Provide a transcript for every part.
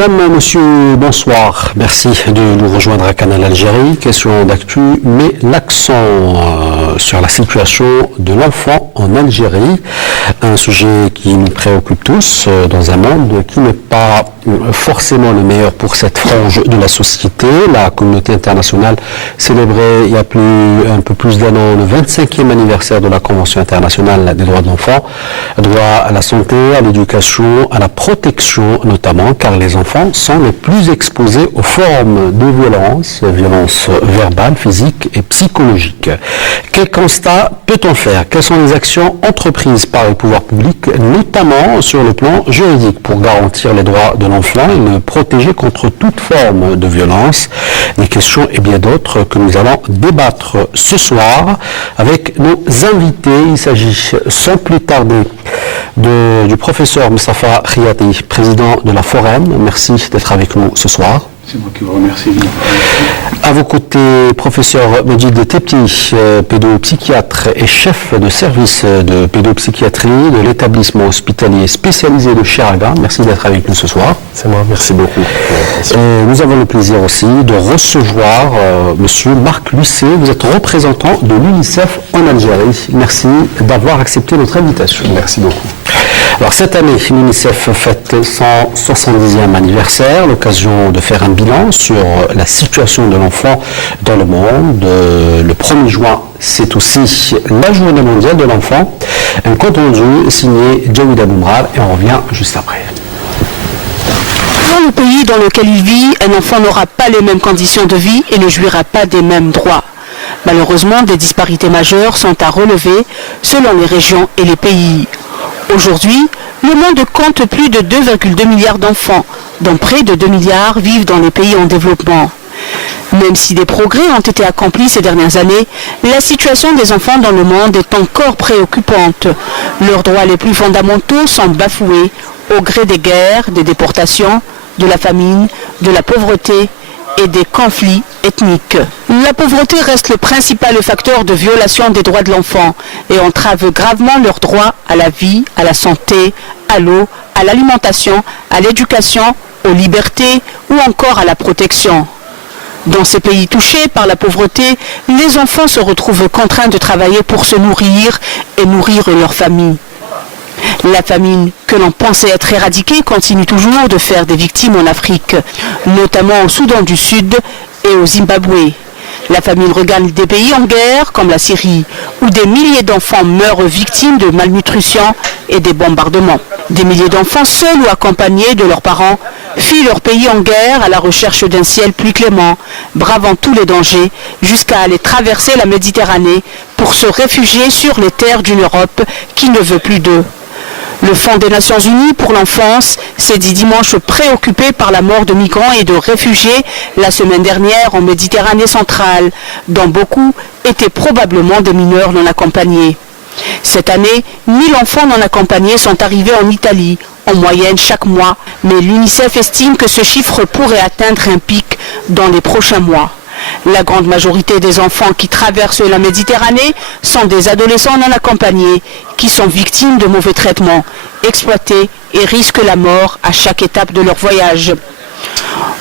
Madame, monsieur, bonsoir. Merci de nous rejoindre à Canal Algérie. Question d'actu, mais l'accent sur la situation de l'enfant en Algérie. Un sujet qui nous préoccupe tous dans un monde qui n'est pas forcément le meilleur pour cette frange de la société. La communauté internationale célébrait il y a un peu plus d'un an le 25e anniversaire de la Convention internationale des droits de l'enfant. Droit à la santé, à l'éducation, à la protection notamment, car les enfants sont les plus exposés aux formes de violence verbales, physiques et psychologiques. Quel constat peut-on faire? Quelles sont les actions entreprises par les pouvoirs publics, notamment sur le plan juridique, pour garantir les droits de l'enfant et le protéger contre toute forme de violence? Des questions et bien d'autres que nous allons débattre ce soir avec nos invités. Il s'agit sans plus tarder du professeur Moustapha Khiyati, président de la Forem. Merci d'être avec nous ce soir. C'est moi qui vous remercie. À vos côtés, professeur Medjid Tepti, pédopsychiatre et chef de service de pédopsychiatrie de l'établissement hospitalier spécialisé de Chiraga. Merci d'être avec nous ce soir. C'est moi, merci beaucoup. Nous avons le plaisir aussi de recevoir monsieur Marc Lucet. Vous êtes représentant de l'UNICEF en Algérie. Merci d'avoir accepté notre invitation. Merci beaucoup. Alors cette année, l'UNICEF fête son 70e anniversaire, l'occasion de faire un bilan sur la situation de l'enfant dans le monde. Le 1er juin, c'est aussi la journée mondiale de l'enfant. Un compte rendu signé Jawida Boumrar et on revient juste après. Dans le pays dans lequel il vit, un enfant n'aura pas les mêmes conditions de vie et ne jouira pas des mêmes droits. Malheureusement, des disparités majeures sont à relever selon les régions et les pays. Aujourd'hui, le monde compte plus de 2,2 milliards d'enfants, dont près de 2 milliards vivent dans les pays en développement. Même si des progrès ont été accomplis ces dernières années, la situation des enfants dans le monde est encore préoccupante. Leurs droits les plus fondamentaux sont bafoués au gré des guerres, des déportations, de la famine, de la pauvreté et des conflits ethniques. La pauvreté reste le principal facteur de violation des droits de l'enfant et entrave gravement leurs droits à la vie, à la santé, à l'eau, à l'alimentation, à l'éducation, aux libertés ou encore à la protection. Dans ces pays touchés par la pauvreté, les enfants se retrouvent contraints de travailler pour se nourrir et nourrir leur famille. La famine, que l'on pensait être éradiquée, continue toujours de faire des victimes en Afrique, notamment au Soudan du Sud et au Zimbabwe. La famine regagne des pays en guerre, comme la Syrie, où des milliers d'enfants meurent victimes de malnutrition et des bombardements. Des milliers d'enfants seuls ou accompagnés de leurs parents fuient leur pays en guerre à la recherche d'un ciel plus clément, bravant tous les dangers, jusqu'à aller traverser la Méditerranée pour se réfugier sur les terres d'une Europe qui ne veut plus d'eux. Le Fonds des Nations Unies pour l'enfance s'est dit dimanche préoccupé par la mort de migrants et de réfugiés la semaine dernière en Méditerranée centrale, dont beaucoup étaient probablement des mineurs non accompagnés. Cette année, 1000 enfants non accompagnés sont arrivés en Italie, en moyenne chaque mois, mais l'UNICEF estime que ce chiffre pourrait atteindre un pic dans les prochains mois. La grande majorité des enfants qui traversent la Méditerranée sont des adolescents non accompagnés qui sont victimes de mauvais traitements, exploités et risquent la mort à chaque étape de leur voyage.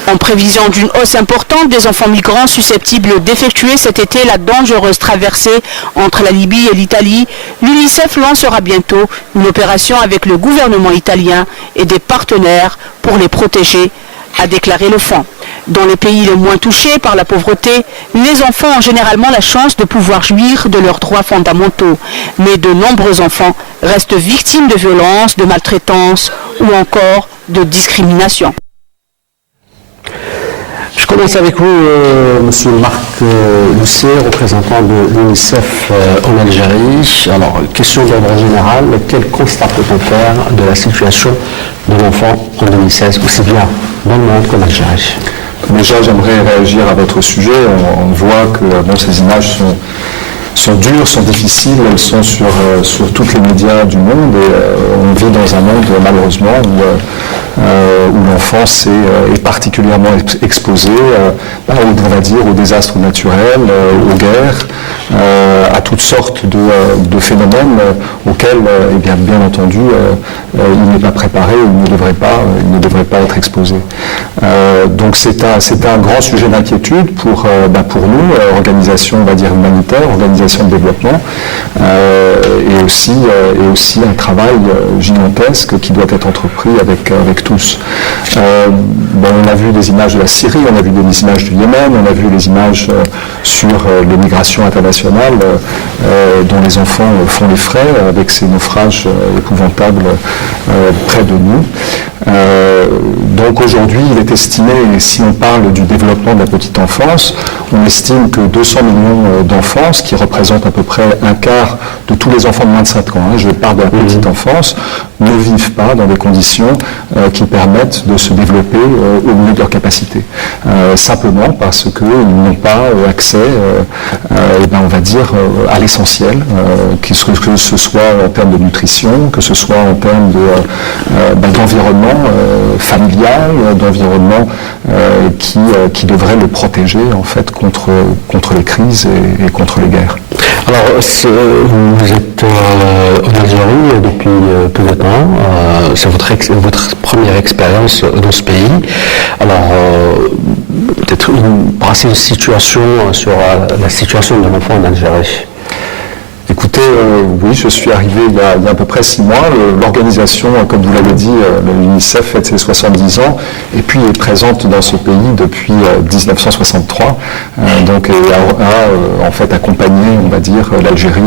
En prévision d'une hausse importante des enfants migrants susceptibles d'effectuer cet été la dangereuse traversée entre la Libye et l'Italie, l'UNICEF lancera bientôt une opération avec le gouvernement italien et des partenaires pour les protéger, a déclaré le fonds. Dans les pays les moins touchés par la pauvreté, les enfants ont généralement la chance de pouvoir jouir de leurs droits fondamentaux. Mais de nombreux enfants restent victimes de violences, de maltraitance ou encore de discrimination. Je commence avec vous, monsieur Marc Lucet, représentant de l'UNICEF en Algérie. Alors, question d'ordre général, quel constat peut-on faire de la situation de l'enfant en 2016, aussi bien dans le monde qu'en Algérie? Déjà, j'aimerais réagir à votre sujet. On voit que ces images sont dures, sont difficiles, elles sont sur tous les médias du monde et on vit dans un monde malheureusement où où l'enfance est particulièrement exposée on va dire, aux désastres naturels, aux guerres, à toutes sortes de phénomènes auxquels, bien entendu, il n'est pas préparé ou il ne devrait pas être exposé. Donc c'est un grand sujet d'inquiétude pour nous, organisation, on va dire, humanitaire, organisation de développement, et aussi un travail gigantesque qui doit être entrepris avec tous. On a vu des images de la Syrie, on a vu des images du Yémen, on a vu les images sur les migrations internationales dont les enfants font les frais avec ces naufrages épouvantables près de nous. Donc aujourd'hui, il est estimé, et si on parle du développement de la petite enfance, on estime que 200 millions d'enfants, ce qui représente à peu près un quart de tous les enfants de moins de 5 ans, je parle de la petite enfance, ne vivent pas dans des conditions qui permettent de se développer au mieux de leurs capacités. Simplement parce qu'ils n'ont pas accès, on va dire, à l'essentiel, que ce soit en termes de nutrition, que ce soit en termes d'environnement familial, d'environnement qui devrait le protéger en fait contre les crises et contre les guerres. Alors, vous êtes en Algérie depuis peu de temps. C'est votre première expérience dans ce pays. Alors, peut-être brasser une situation sur la situation de l'enfant en Algérie. Écoutez, oui, je suis arrivé il y a à peu près 6 mois. L'organisation, comme vous l'avez dit, l'UNICEF fête ses 70 ans et puis est présente dans ce pays depuis 1963. Donc, a en fait accompagné, on va dire, l'Algérie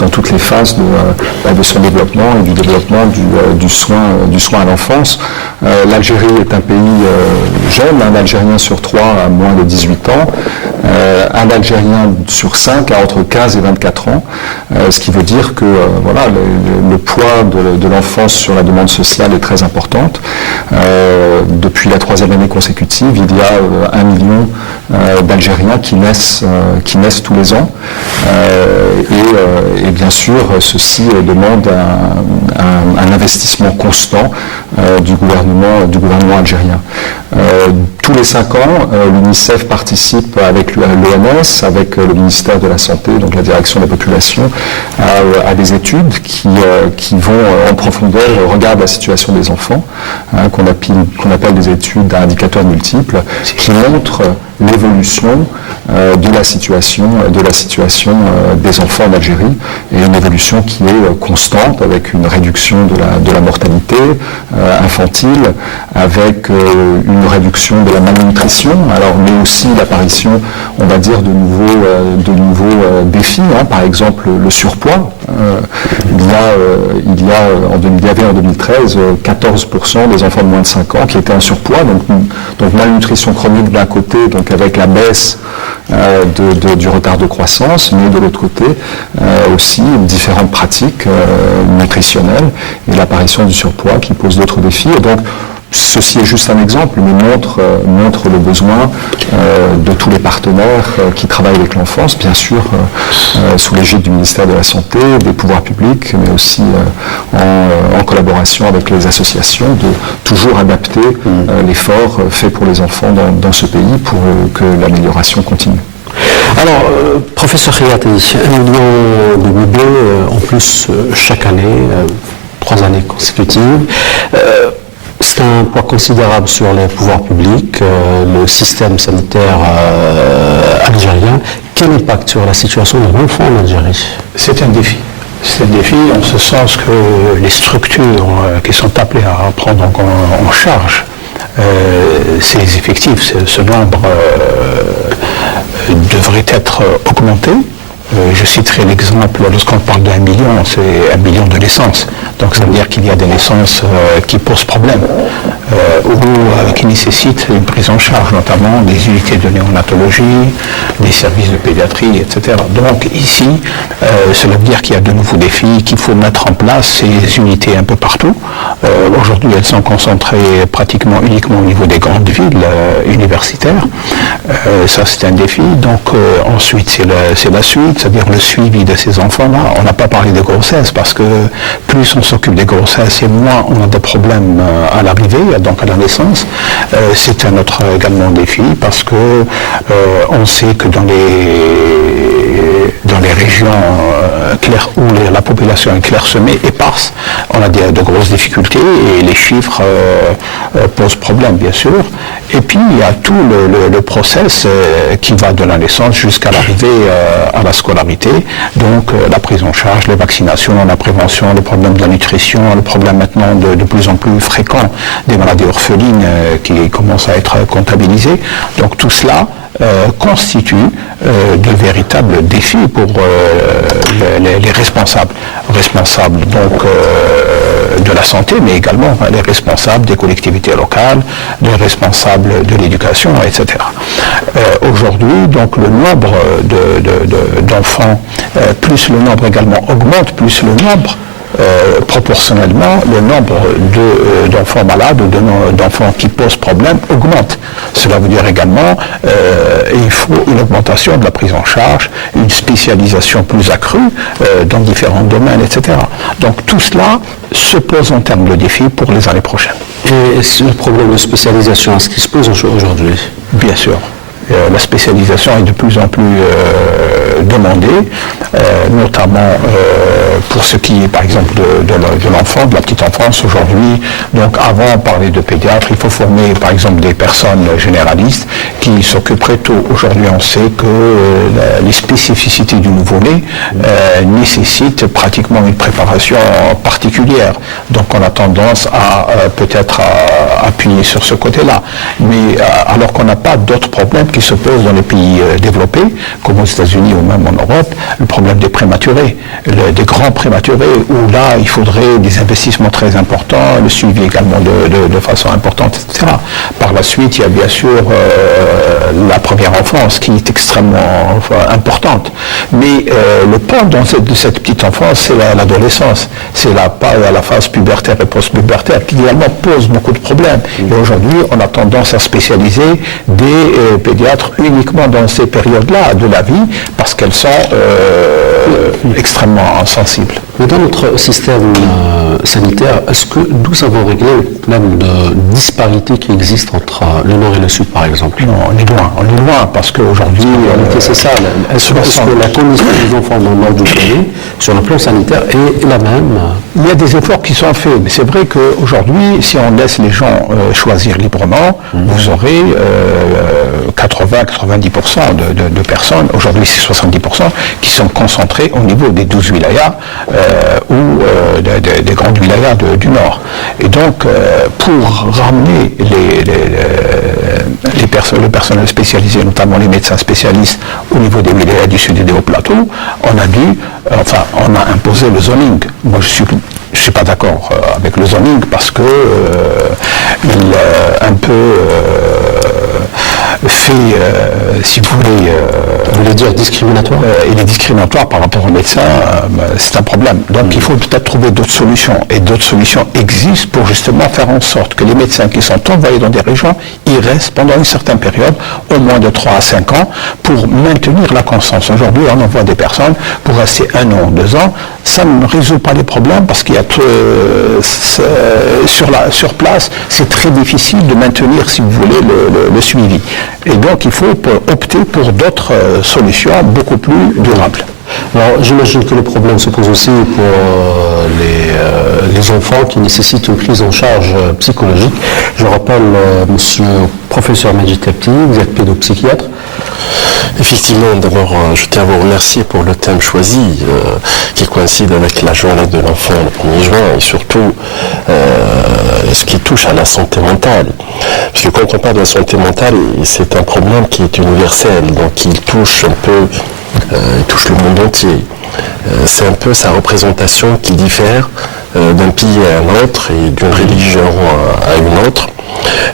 dans toutes les phases de son développement et du développement du soin à l'enfance. L'Algérie est un pays jeune, un Algérien sur 3 a moins de 18 ans, un Algérien sur 5 a entre 15 et 24 ans. Ce qui veut dire que le poids de l'enfance sur la demande sociale est très importante. Depuis la 3e année consécutive, il y a 1 million d'Algériens qui naissent tous les ans. Et bien sûr, ceci demande un investissement constant du gouvernement algérien. Tous les 5 ans, l'UNICEF participe avec l'OMS, avec le ministère de la Santé, donc la direction de la population, à des études qui vont en profondeur regarder la situation des enfants, qu'on appelle des études à indicateurs multiples, qui montrent l'évolution de la situation des enfants en Algérie, et une évolution qui est constante, avec une réduction de la mortalité infantile, avec une réduction de la malnutrition, mais aussi l'apparition, on va dire, de nouveaux défis, par exemple le surpoids. Il y avait en 2013 14% des enfants de moins de 5 ans qui étaient en surpoids, donc malnutrition chronique d'un côté, donc avec la baisse du retard de croissance, mais de l'autre côté aussi différentes pratiques nutritionnelles et l'apparition du surpoids qui pose d'autres défis. Et donc, ceci est juste un exemple, mais montre le besoin de tous les partenaires qui travaillent avec l'enfance, bien sûr sous l'égide du ministère de la Santé, des pouvoirs publics, mais aussi en collaboration avec les associations, de toujours adapter l'effort fait pour les enfants dans ce pays pour que l'amélioration continue. Alors, professeur Khiati, 1 million de bébés en plus chaque année, 3 années consécutives. C'est un poids considérable sur les pouvoirs publics, le système sanitaire algérien. Quel impact sur la situation de l'enfant en Algérie? C'est un défi. C'est un défi en ce sens que les structures qui sont appelées à prendre en charge ces effectifs, ce nombre devrait être augmenté. Je citerai l'exemple, lorsqu'on parle d'1 million, c'est 1 million de naissances. Donc ça veut dire qu'il y a des naissances qui posent problème ou qui nécessitent une prise en charge, notamment des unités de néonatologie, des services de pédiatrie, etc. Donc ici, cela veut dire qu'il y a de nouveaux défis, qu'il faut mettre en place ces unités un peu partout. Aujourd'hui, elles sont concentrées pratiquement uniquement au niveau des grandes villes universitaires. Ça, c'est un défi. Donc ensuite, c'est la suite, c'est-à-dire le suivi de ces enfants-là. On n'a pas parlé de grossesse parce que plus on s'occupe des grossesses et moins on a des problèmes à l'arrivée, donc à la naissance. C'est un autre également défi parce que on sait que dans les régions où la population est clairsemée, éparse, on a de grosses difficultés et les chiffres posent problème, bien sûr. Et puis, il y a tout le process qui va de la naissance jusqu'à l'arrivée à la scolarité. Donc, la prise en charge, les vaccinations, la prévention, le problème de la nutrition, le problème maintenant de plus en plus fréquent des maladies orphelines qui commencent à être comptabilisées. Donc, tout cela constitue de véritables défis pour les responsables donc de la santé, mais également les responsables des collectivités locales, les responsables de l'éducation, etc. Aujourd'hui, donc le nombre d'enfants, plus le nombre également augmente, plus le nombre proportionnellement, le nombre d'enfants malades ou d'enfants qui posent problème augmente. Cela veut dire également il faut une augmentation de la prise en charge, une spécialisation plus accrue dans différents domaines, etc. Donc tout cela se pose en termes de défis pour les années prochaines. Et le problème de spécialisation, est-ce qu'il se pose aujourd'hui? Bien sûr. La spécialisation est de plus en plus demandée, notamment pour ce qui est par exemple de l'enfant, de la petite enfance aujourd'hui. Donc avant on parlait de pédiatre, il faut former par exemple des personnes généralistes qui s'occuperaient tôt. Aujourd'hui on sait que les spécificités du nouveau-né nécessitent pratiquement une préparation particulière. Donc on a tendance à peut-être appuyer sur ce côté-là. Mais alors qu'on n'a pas d'autres problèmes qui se posent dans les pays développés, comme aux États-Unis ou même en Europe, le problème des prématurés, des grands prématurés, où là, il faudrait des investissements très importants, le suivi également de façon importante, etc. Par la suite, il y a bien sûr la première enfance qui est extrêmement importante. Mais le pendant de cette petite enfance, c'est l'adolescence. C'est la phase pubertaire et post-pubertaire qui également pose beaucoup de problèmes. Et aujourd'hui, on a tendance à spécialiser des pédiatres uniquement dans ces périodes-là de la vie parce qu'elles sont extrêmement sensibles. Mais dans notre système sanitaire, est-ce que nous avons réglé le problème de disparité qui existe entre le Nord et le Sud, par exemple? Non, on est loin parce qu'aujourd'hui... c'est ça. Est-ce que la condition des enfants dans le Nord du pays, sur le plan sanitaire, est la même? Il y a des efforts qui sont faits, mais c'est vrai qu'aujourd'hui, si on laisse les gens choisir librement, vous aurez 80-90% de personnes, aujourd'hui c'est 70%, qui sont concentrées au niveau des 12 wilayas ou des grandes wilayas du Nord. Et donc, pour ramener le personnel spécialisé, notamment les médecins spécialistes au niveau des wilayas du Sud et des Hauts-Plateaux, on a imposé le zoning. Moi, je suis pas d'accord avec le zoning parce que il un peu fait, si vous voulez... vous voulez dire discriminatoire? Il est discriminatoire par rapport aux médecins, c'est un problème. Donc il faut peut-être trouver d'autres solutions. Et d'autres solutions existent pour justement faire en sorte que les médecins qui sont envoyés dans des régions, ils restent pendant une certaine période, au moins de 3 à 5 ans, pour maintenir la constance. Aujourd'hui, on envoie des personnes pour rester 1 an, 2 ans. Ça ne résout pas les problèmes parce qu'il y a sur place, c'est très difficile de maintenir, si vous voulez, le suivi. Et donc, il faut opter pour d'autres solutions beaucoup plus durables. Alors, j'imagine que le problème se pose aussi pour les enfants qui nécessitent une prise en charge psychologique. Je rappelle, monsieur professeur Majid Tebti, vous êtes pédopsychiatre. Effectivement, d'abord, je tiens à vous remercier pour le thème choisi, qui coïncide avec la journée de l'enfant le 1er juin, et surtout ce qui touche à la santé mentale. Parce que quand on parle de la santé mentale, c'est un problème qui est universel, donc il touche un peu, il touche le monde entier. C'est un peu sa représentation qui diffère d'un pays à un autre, et d'une religion à une autre,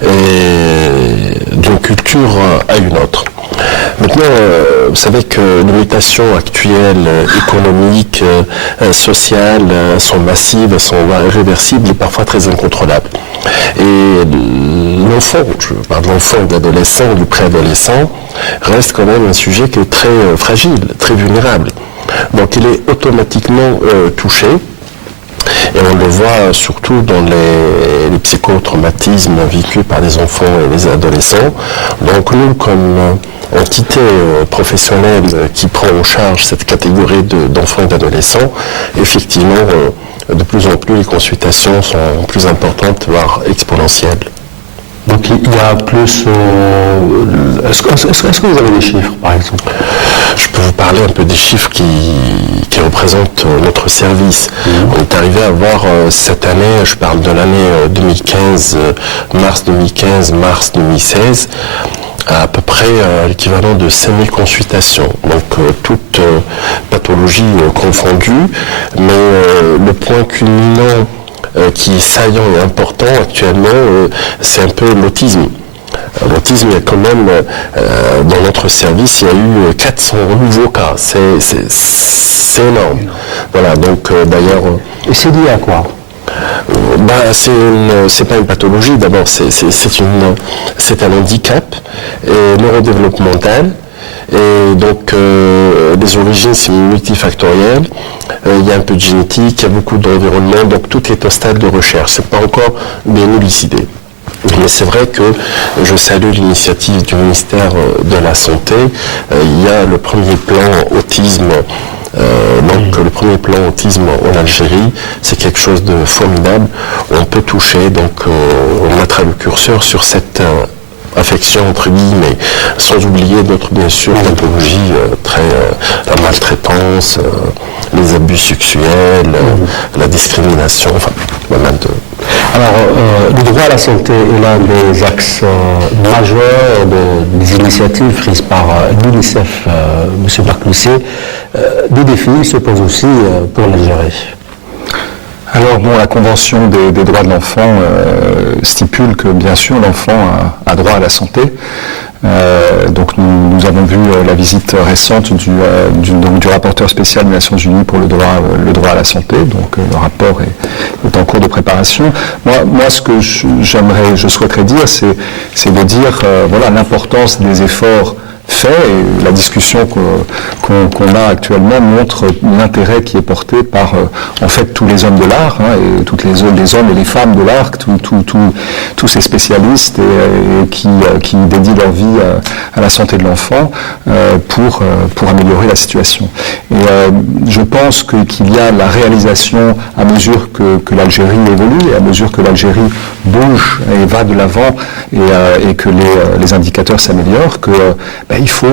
et d'une culture à une autre. Maintenant, vous savez que les mutations actuelles, économiques, sociales, sont massives, sont irréversibles et parfois très incontrôlables. Et l'enfant, je parle de l'enfant, de l'adolescent, du préadolescent, reste quand même un sujet qui est très fragile, très vulnérable. Donc il est automatiquement touché. Et on le voit surtout dans les psychotraumatismes vécus par les enfants et les adolescents. Donc nous, comme entité professionnelle qui prend en charge cette catégorie d'enfants et d'adolescents, effectivement, de plus en plus les consultations sont plus importantes, voire exponentielles. Donc il y a plus... Est-ce que vous avez des chiffres, par exemple? Je peux vous parler un peu des chiffres qui représentent notre service. On est arrivé à avoir cette année, je parle de l'année 2015, mars 2015, mars 2016, à peu près l'équivalent de 5000 consultations, donc toutes pathologies confondues, mais le point culminant qui est saillant et important actuellement, c'est un peu l'autisme. L'autisme, il y a quand même, dans notre service, il y a eu 400 nouveaux cas. C'est énorme. Voilà, donc d'ailleurs... Et c'est lié à quoi? C'est pas une pathologie, d'abord, c'est un handicap neurodéveloppemental. Et donc, les origines, c'est multifactoriel. Il y a un peu de génétique, il y a beaucoup d'environnement, donc tout est au stade de recherche. C'est pas encore bien élucidé. Mais c'est vrai que je salue l'initiative du ministère de la Santé. Il y a le premier plan autisme. Donc le premier plan autisme en Algérie, c'est quelque chose de formidable. On peut toucher, donc on mettra le curseur sur cette affection entre guillemets, sans oublier d'autres bien sûr pathologies la maltraitance, les abus sexuels, la discrimination, enfin voilà. Alors, le droit à la santé est l'un des axes majeurs des initiatives prises par l'UNICEF, M. Barcloussi. Des défis se posent aussi pour l'Algérie. Alors bon, la Convention des droits de l'enfant stipule que bien sûr l'enfant a droit à la santé. Donc nous avons vu la visite récente du rapporteur spécial des Nations Unies pour le droit à la santé. Donc le rapport est en cours de préparation. Moi ce que je souhaiterais dire, c'est de dire voilà l'importance des efforts faits, et la discussion qu'on a actuellement montre l'intérêt qui est porté par en fait tous les hommes de l'art, et toutes les hommes et les femmes de l'art, tous ces spécialistes et qui dédient leur vie à la santé de l'enfant pour améliorer la situation. Et je pense qu'il y a la réalisation à mesure que l'Algérie évolue et à mesure que l'Algérie bouge et va de l'avant et que les indicateurs s'améliorent, que il faut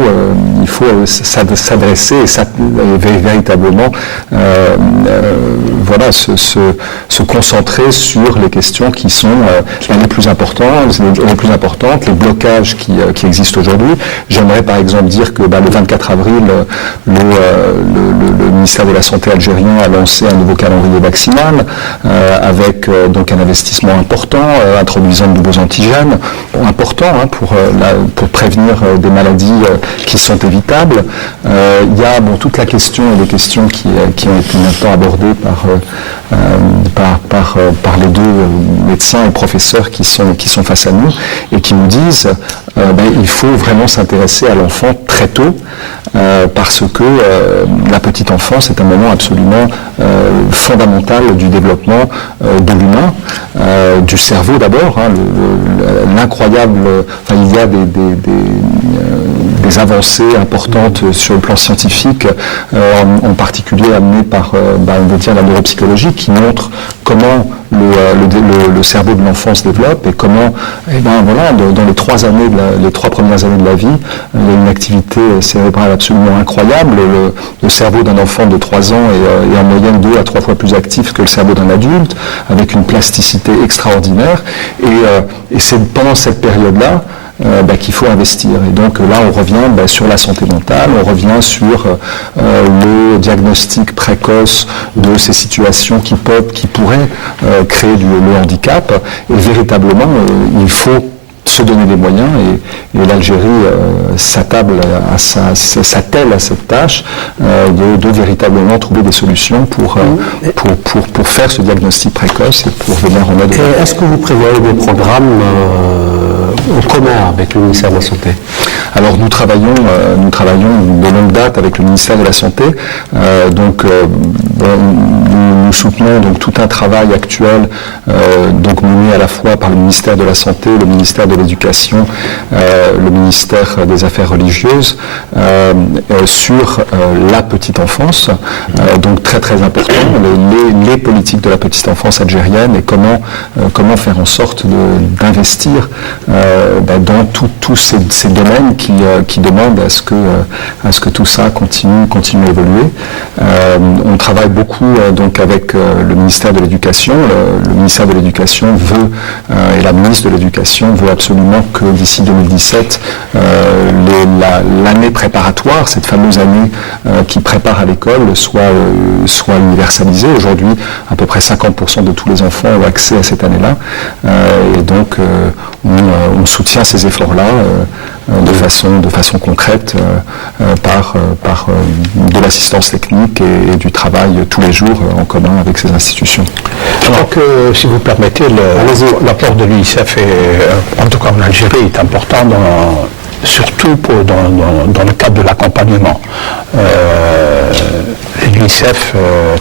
s'adresser et véritablement voilà, se concentrer sur les questions qui sont les plus importantes, les blocages qui existent aujourd'hui. J'aimerais par exemple dire que le 24 avril, le ministère de la Santé algérien a lancé un nouveau calendrier vaccinal avec donc un investissement important, introduisant de nouveaux antigènes, important pour prévenir des maladies qui sont évitables. Il y a toute la question et des questions qui ont été maintenant abordées par les deux médecins et professeurs qui sont face à nous et qui nous disent il faut vraiment s'intéresser à l'enfant très tôt parce que la petite enfance est un moment absolument fondamental du développement de l'humain, du cerveau d'abord, l'incroyable, il y a des avancées importantes sur le plan scientifique, en particulier amenées par on veut dire la neuropsychologie, qui montre comment le cerveau de l'enfant se développe et comment dans les 3 premières années de la vie, il y a une activité cérébrale absolument incroyable. Le cerveau d'un enfant de 3 ans est en moyenne 2 à 3 fois plus actif que le cerveau d'un adulte, avec une plasticité extraordinaire, et c'est pendant cette période-là qu'il faut investir. Et donc là, on revient sur la santé mentale, on revient sur le diagnostic précoce de ces situations qui pourraient créer le handicap. Et véritablement, il faut se donner les moyens, et l'Algérie s'attelle à cette tâche de véritablement trouver des solutions pour faire ce diagnostic précoce et pour venir en aide. Est-ce que vous prévoyez des programmes en commun avec le ministère de la Santé? Alors nous travaillons de longue date avec le ministère de la Santé. Nous nous soutenons donc tout un travail actuel donc mené à la fois par le ministère de la Santé, le ministère de l'Éducation, le ministère des Affaires religieuses sur la petite enfance, donc très très important, les politiques de la petite enfance algérienne et comment faire en sorte d'investir dans tous ces domaines qui demandent à ce que tout ça continue à évoluer. On travaille beaucoup donc avec le ministère de l'Éducation. Le ministère de l'Éducation veut et la ministre de l'Éducation veut absolument que d'ici 2017 l'année préparatoire, cette fameuse année qui prépare à l'école, soit universalisée. Aujourd'hui, à peu près 50% de tous les enfants ont accès à cette année-là, et donc on soutient ces efforts-là de façon concrète par de l'assistance technique et du travail tous les jours en commun avec ces institutions. Je crois que, si vous permettez, l'apport de l'UNICEF, en tout cas en Algérie, est important surtout dans le cadre de l'accompagnement. L'UNICEF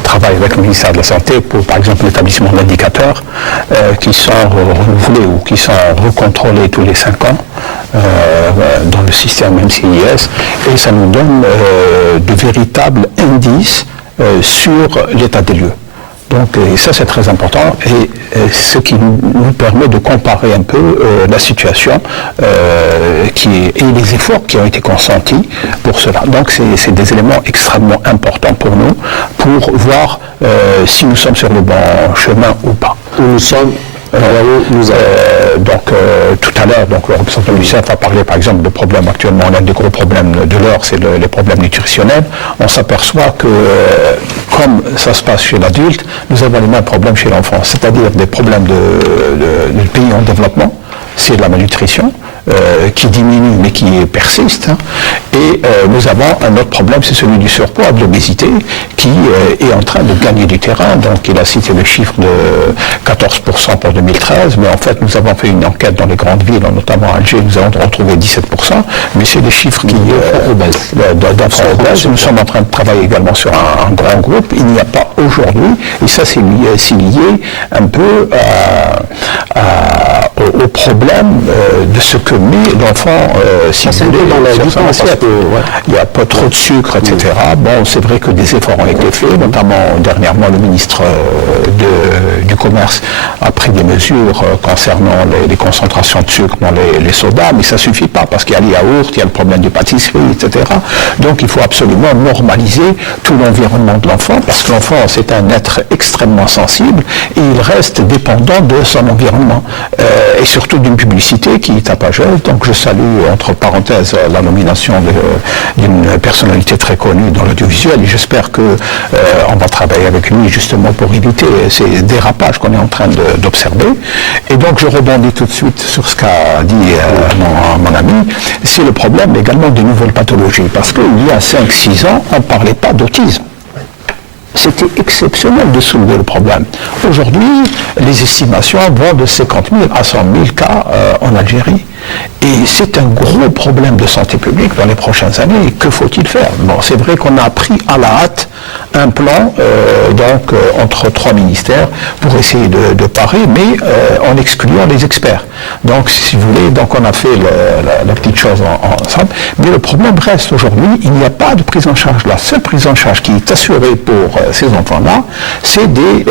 travaille avec le ministère de la Santé pour, par exemple, l'établissement d'indicateurs qui sont renouvelés ou qui sont recontrôlés tous les 5 ans dans le système MCIS, et ça nous donne de véritables indices sur l'état des lieux. Donc, et ça c'est très important, et ce qui nous permet de comparer un peu la situation et les efforts qui ont été consentis pour cela. Donc c'est des éléments extrêmement importants pour nous, pour voir si nous sommes sur le bon chemin ou pas. Nous sommes tout à l'heure, le représentant de l'UNICEF a parlé par exemple de problèmes actuellement. L'un des gros problèmes de l'heure, c'est les problèmes nutritionnels. On s'aperçoit que, comme ça se passe chez l'adulte, nous avons les mêmes problèmes chez l'enfant, c'est-à-dire des problèmes de pays en développement, c'est de la malnutrition, qui diminue mais qui persiste, et nous avons un autre problème, c'est celui du surpoids, de l'obésité, qui est en train de gagner du terrain. Donc il a cité le chiffre de 14% pour 2013, mais en fait nous avons fait une enquête dans les grandes villes, notamment à Alger, nous avons retrouvé 17%, mais c'est des chiffres qui d'enfants obèses. Nous sommes en train de travailler également sur un grand groupe. Il n'y a pas aujourd'hui, et ça c'est lié un peu au problème de ce que met l'enfant, si vous voulez, dans la vie, il n'y a pas trop de sucre, etc. Bon, c'est vrai que des efforts ont été faits, notamment dernièrement le ministre du Commerce a pris des mesures concernant les concentrations de sucre dans les sodas, mais ça ne suffit pas, parce qu'il y a les yaourts, il y a le problème des pâtisseries, etc. Donc il faut absolument normaliser tout l'environnement de l'enfant, parce que l'enfant c'est un être extrêmement sensible, et il reste dépendant de son environnement, et surtout d'une publicité qui est tapageuse. Donc je salue, entre parenthèses, la nomination d'une personnalité très connue dans l'audiovisuel, et j'espère qu'on va travailler avec lui justement pour éviter ces dérapages qu'on est en train d'observer. Et donc je rebondis tout de suite sur ce qu'a dit mon ami, c'est le problème également de nouvelles pathologies, parce qu'il y a 5-6 ans, on ne parlait pas d'autisme. C'était exceptionnel de soulever le problème. Aujourd'hui, les estimations vont de 50 000 à 100 000 cas en Algérie. Et c'est un gros problème de santé publique dans les prochaines années. Que faut-il faire? Bon, c'est vrai qu'on a pris à la hâte un plan entre 3 ministères pour essayer de parer, mais en excluant les experts. Donc, si vous voulez, on a fait la petite chose ensemble. Mais le problème reste aujourd'hui, il n'y a pas de prise en charge. La seule prise en charge qui est assurée pour ces enfants-là, c'est des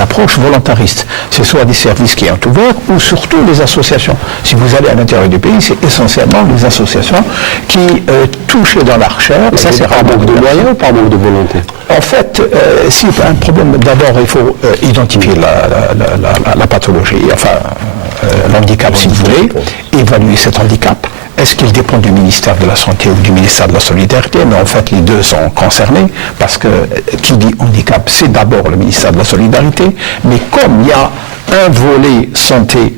approches volontaristes. C'est soit des services qui sont ouverts, ou surtout les associations. Si vous allez à l'intérieur du pays, c'est essentiellement les associations qui touchent dans la recherche. Et ça, c'est par manque de moyens ou par manque de volonté? En fait, si un problème, d'abord, il faut identifier la pathologie, l'handicap, si vous voulez, évaluer cet handicap. Est-ce qu'il dépend du ministère de la Santé ou du ministère de la Solidarité? Mais en fait, les deux sont concernés, parce que qui dit handicap, c'est d'abord le ministère de la Solidarité, mais comme il y a un volet santé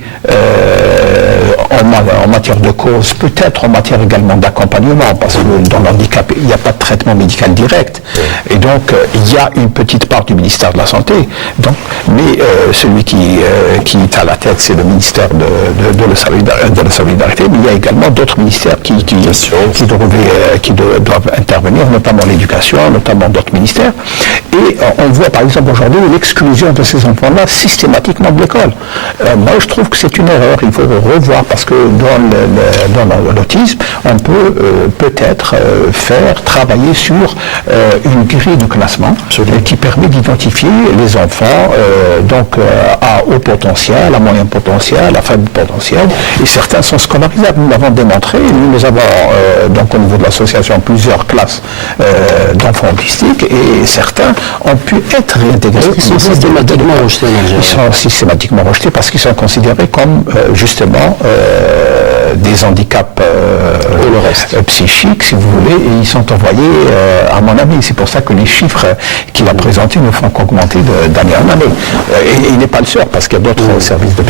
en matière de cause, peut-être en matière également d'accompagnement, parce que dans l'handicap, il n'y a pas de traitement médical direct. Et donc, il y a une petite part du ministère de la Santé. Donc, mais celui qui est à la tête, c'est le ministère de la Solidarité, mais il y a également d'autres ministères qui doivent intervenir, notamment l'éducation, notamment d'autres ministères. Et on voit par exemple aujourd'hui l'exclusion de ces enfants-là systématiquement de l'école. Moi, je trouve que c'est une erreur. Il faut revoir, parce que dans l'autisme, on peut peut-être travailler sur une grille de classement qui permet d'identifier les enfants à haut potentiel, à moyen potentiel, à faible potentiel, et certains sont scolarisables. Nous l'avons démontré. Nous avons donc au niveau de l'association plusieurs classes d'enfants autistiques, et certains ont pu être réintégrés. Ils sont systématiquement rejetés en Algérie. Ils sont systématiquement rejetés parce qu'ils sont considérés comme justement des handicaps psychiques, si vous voulez, et ils sont envoyés à mon avis. C'est pour ça que les chiffres qu'il a présentés ne font qu'augmenter d'année en année. Et il n'est pas le seul, parce qu'il y a d'autres services de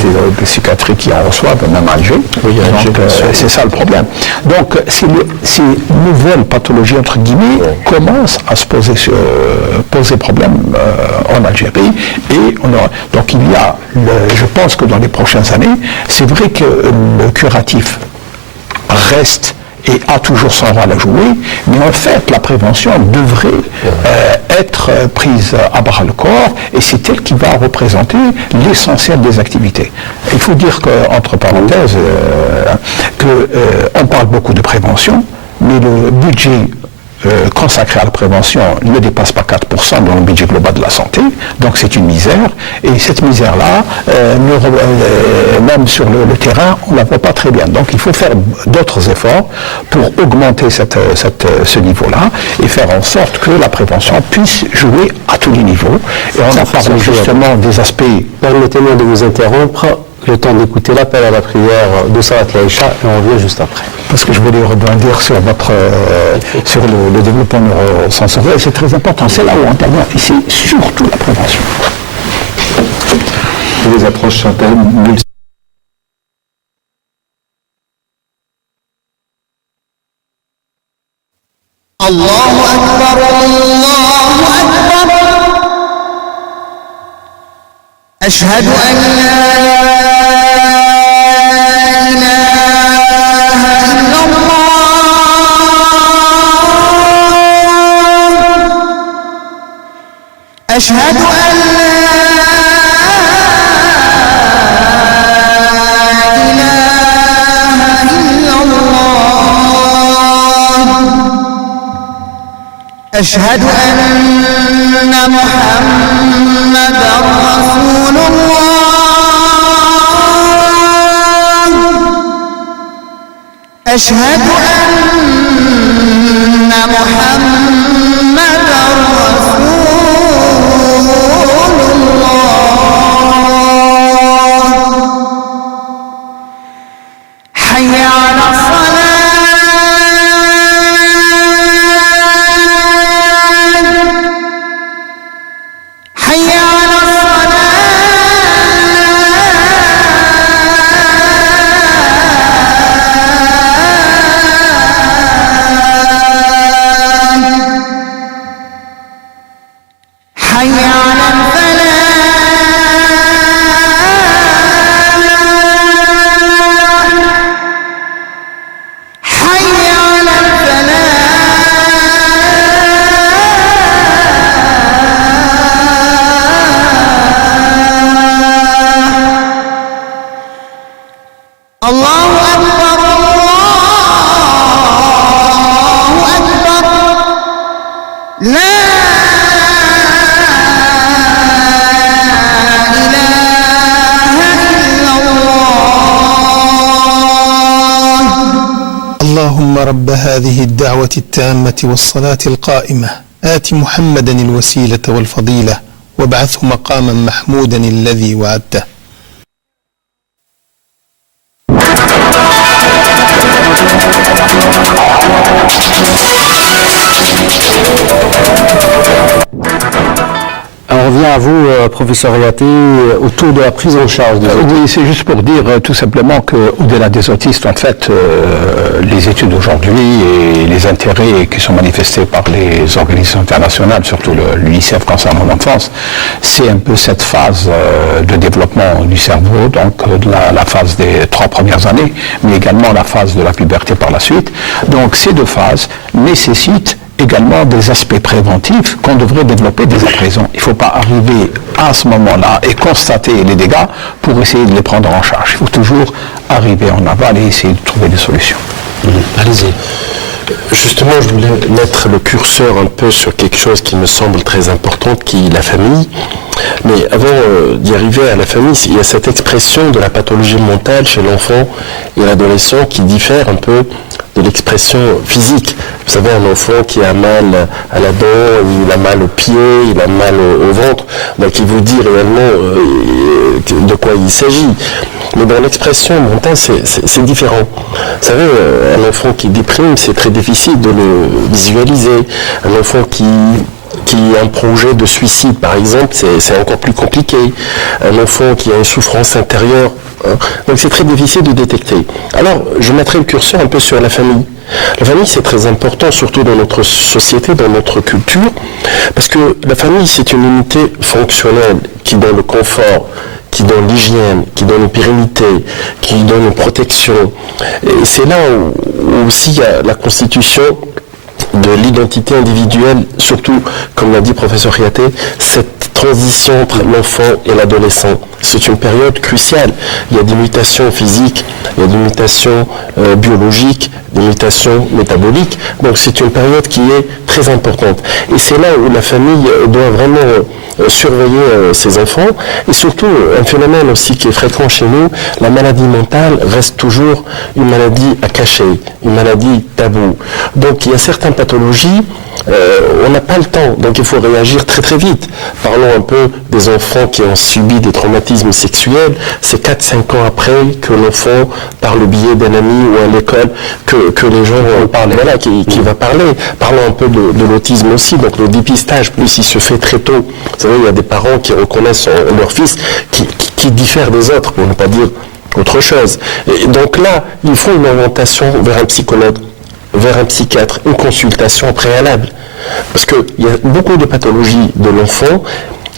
psychiatrie qui en reçoivent, même à Alger. Oui, c'est ça le problème. Donc, ces nouvelles pathologies, entre guillemets, commencent à se poser problème en Algérie. Et donc, il y a, je pense que dans les prochaines années, c'est vrai que le curatif reste et a toujours son rôle à jouer, mais en fait, la prévention devrait être prise à bras-le-corps, et c'est elle qui va représenter l'essentiel des activités. Il faut dire qu'entre parenthèses, on parle beaucoup de prévention, mais le budget consacré à la prévention ne dépasse pas 4% dans le budget global de la santé, donc c'est une misère, et cette misère-là, même sur le terrain, on ne la voit pas très bien. Donc il faut faire d'autres efforts pour augmenter ce niveau-là, et faire en sorte que la prévention puisse jouer à tous les niveaux. Et on a parlé justement des aspects... Permettez-moi de vous interrompre. Le temps d'écouter l'appel à la prière de Salat Laïcha, et on revient juste après. Parce que je voulais rebondir sur sur le développement neurosensoriel, c'est très important. C'est là où on intervient, et c'est surtout la prévention. Les approches sont-elles multiples? Allahu Akbar, Allahu Akbar. Ashhadu an la أشهد أن لا إله إلا الله أشهد أن محمدًا رسول الله أشهد أن محمدًا رسول حي على الصلاة حي على الصلاة حي على الله أكبر الله أكبر لا إله إلا الله اللهم رب هذه الدعوة التامة والصلاة القائمة آت محمدا الوسيلة والفضيلة وابعثه مقاما محمودا الذي وعدته. On revient reviens à vous, professeur Riaté, autour de la prise en charge des autistes. Oui, c'est juste pour dire tout simplement qu'au-delà des autistes, en fait, les études aujourd'hui et les intérêts qui sont manifestés par les organisations internationales, surtout l'UNICEF concernant l'enfance, c'est un peu cette phase de développement du cerveau, donc de la phase des 3 premières années, mais également la phase de la puberté par la suite. Donc ces 2 phases nécessitent également des aspects préventifs qu'on devrait développer dès à présent. Il ne faut pas arriver à ce moment-là et constater les dégâts pour essayer de les prendre en charge. Il faut toujours arriver en aval et essayer de trouver des solutions. Allez-y. Justement, je voulais mettre le curseur un peu sur quelque chose qui me semble très important, qui est la famille. Mais avant d'y arriver à la famille, il y a cette expression de la pathologie mentale chez l'enfant et l'adolescent qui diffère un peu de l'expression physique. Vous savez, un enfant qui a mal à la dent, il a mal au pied, il a mal au ventre, donc il vous dit réellement de quoi il s'agit. Mais dans l'expression mentale, c'est différent. Vous savez, un enfant qui déprime, c'est très difficile de le visualiser. Un enfant qui a un projet de suicide, par exemple, c'est encore plus compliqué. Un enfant qui a une souffrance intérieure, donc c'est très difficile de détecter. Alors, je mettrai le curseur un peu sur la famille. La famille, c'est très important, surtout dans notre société, dans notre culture, parce que la famille, c'est une unité fonctionnelle qui donne le confort, qui donne l'hygiène, qui donne une pérennité, qui donne une protection. Et c'est là où aussi il y a la constitution de l'identité individuelle, surtout, comme l'a dit le professeur Riaté, cette transition entre l'enfant et l'adolescent. C'est une période cruciale. Il y a des mutations physiques, il y a des mutations biologiques, des mutations métaboliques. Donc c'est une période qui est très importante. Et c'est là où la famille doit vraiment surveiller ses enfants. Et surtout, un phénomène aussi qui est fréquent chez nous, la maladie mentale reste toujours une maladie à cacher, une maladie taboue. Donc il y a certaines pathologies, on n'a pas le temps, donc il faut réagir très très vite. Parlons un peu des enfants qui ont subi des traumatismes sexuels. C'est 4-5 ans après que l'enfant, par le biais d'un ami ou à l'école, que les gens vont parler, voilà, qui va parler. Parlons un peu de l'autisme aussi, donc le dépistage, plus il se fait très tôt. Vous savez, il y a des parents qui reconnaissent leur fils qui diffère des autres, pour ne pas dire autre chose. Et donc là, il faut une orientation vers un psychologue, vers un psychiatre, une consultation préalable. Parce qu'il y a beaucoup de pathologies de l'enfant,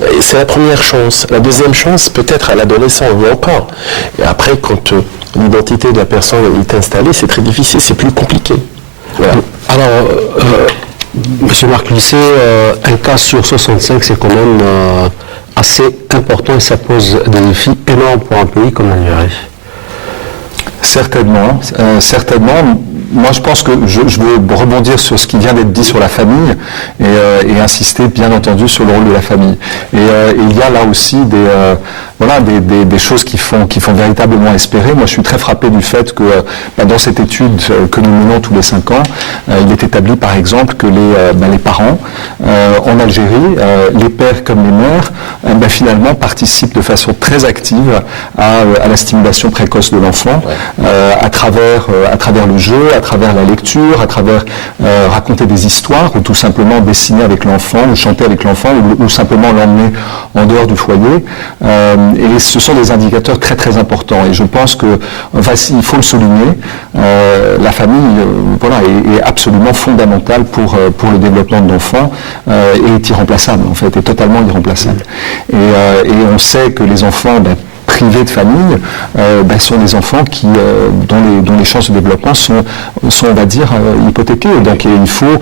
et c'est la première chance. La deuxième chance, peut-être à l'adolescent, il y a encore. Et après, quand l'identité de la personne est installée, c'est très difficile, c'est plus compliqué. Voilà. Alors, Monsieur Marc Lycée, un cas sur 65, c'est quand même assez important et ça pose des défis énormes pour un pays comme l'Algérie. Certainement, certainement. Moi, je pense que je veux rebondir sur ce qui vient d'être dit sur la famille et insister, bien entendu, sur le rôle de la famille. Et il y a là aussi des choses qui font véritablement espérer. Moi, je suis très frappé du fait que dans cette étude que nous menons tous les 5 ans, il est établi, par exemple, que les parents en Algérie, les pères comme les mères, finalement participent de façon très active à la stimulation précoce de l'enfant, à travers le jeu, à travers la lecture, à travers raconter des histoires, ou tout simplement dessiner avec l'enfant, ou chanter avec l'enfant, ou simplement l'emmener en dehors du foyer. Et ce sont des indicateurs très très importants. Et je pense que, il faut le souligner, la famille est absolument fondamentale pour le développement de l'enfant et est irremplaçable en fait, est totalement irremplaçable. Et on sait que les enfants privés de famille sont des enfants dont les chances de développement sont on va dire, hypothéquées. Donc il faut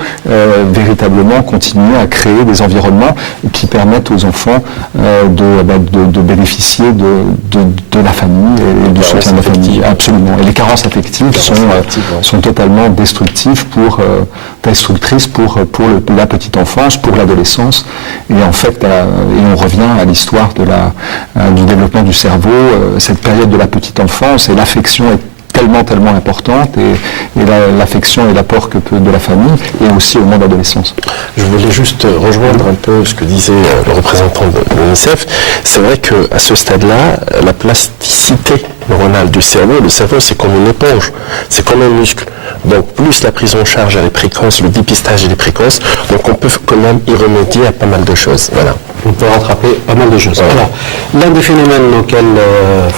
véritablement continuer à créer des environnements qui permettent aux enfants de bénéficier de la famille et du soutien de la famille. Absolument. Et les carences affectives sont totalement destructrices pour la petite enfance, pour l'adolescence. Et en fait, on revient à l'histoire du développement du cerveau. Cette période de la petite enfance et l'affection est tellement importante et l'affection et l'apport de la famille et aussi au monde d'adolescence. Je voulais juste rejoindre un peu ce que disait le représentant de l'UNICEF. C'est vrai qu'à ce stade-là, la plasticité neuronale du cerveau, le cerveau c'est comme une éponge, c'est comme un muscle. Donc plus la prise en charge elle est précoce, le dépistage il est précoce, donc on peut quand même y remédier à pas mal de choses. Voilà. On peut rattraper pas mal de choses. Ouais. Alors, l'un des phénomènes auxquels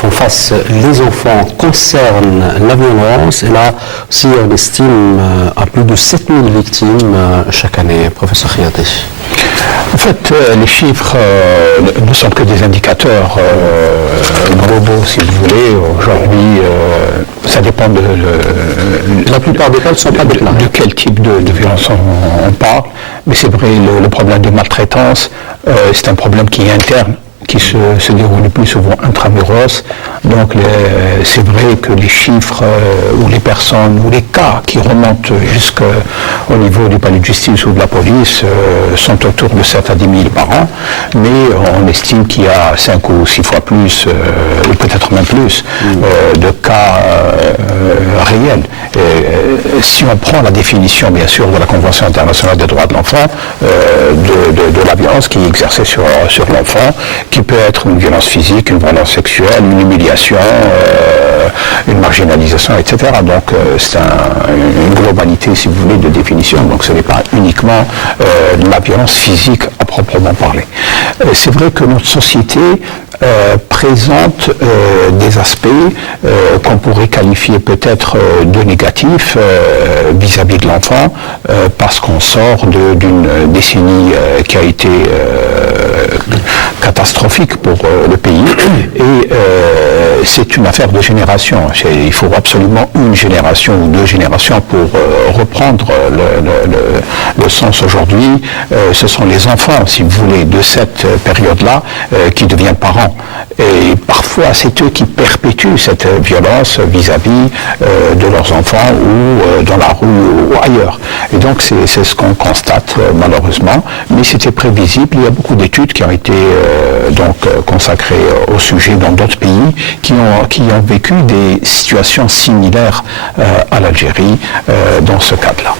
font face les enfants concerne la violence. Et là aussi, on estime à plus de 7000 victimes chaque année. Professeur Khiyati. En fait, les chiffres ne sont que des indicateurs globaux, si vous voulez. Aujourd'hui, ça dépend La plupart des cas ne sont pas déclarés. de quel type de violence on parle. Mais c'est vrai, le problème de maltraitance, c'est un problème qui est interne, qui se déroule le plus souvent intramuros. Donc c'est vrai que les chiffres ou les personnes ou les cas qui remontent jusqu'au niveau du palais de justice ou de la police sont autour de 7 à 10 000 par an, mais on estime qu'il y a 5 ou 6 fois plus, ou peut-être même plus, de cas réels. Et, si on prend la définition, bien sûr, de la Convention internationale des droits de l'enfant, de la violence qui est exercée sur l'enfant, qui peut être une violence physique, une violence sexuelle, une humiliation, une marginalisation, etc. Donc c'est une globalité, si vous voulez, de définition. Donc ce n'est pas uniquement la violence physique à proprement parler. C'est vrai que notre société présente des aspects qu'on pourrait qualifier peut-être de négatifs vis-à-vis de l'enfant, parce qu'on sort d'une décennie qui a été catastrophique pour le pays, et c'est une affaire de génération. Il faut absolument une génération ou deux générations pour reprendre le sens aujourd'hui. Ce sont les enfants, si vous voulez, de cette période-là qui deviennent parents. Et parfois, c'est eux qui perpétuent cette violence vis-à-vis de leurs enfants ou dans la rue ou ailleurs. Et donc, c'est ce qu'on constate malheureusement. Mais c'était prévisible. Il y a beaucoup d'études qui ont été consacrées au sujet dans d'autres pays qui ont vécu des situations similaires à l'Algérie dans ce cadre-là.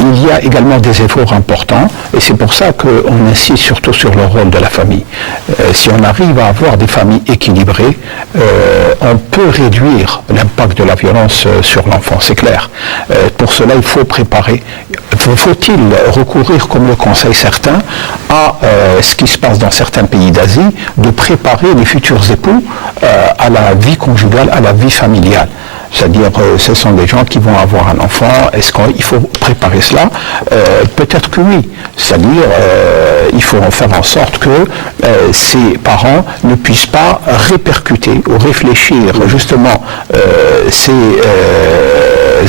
Il y a également des efforts importants, et c'est pour ça qu'on insiste surtout sur le rôle de la famille. Si on arrive à avoir des familles équilibrées, on peut réduire l'impact de la violence sur l'enfant, c'est clair. Pour cela, il faut préparer. Faut-il recourir, comme le conseillent certains, à ce qui se passe dans certains pays d'Asie, de préparer les futurs époux à la vie conjugale, à la vie familiale? C'est-à-dire, ce sont des gens qui vont avoir un enfant. Est-ce qu'il faut préparer cela? Peut-être que oui. C'est-à-dire, il faut faire en sorte que ces parents ne puissent pas répercuter ou réfléchir justement ces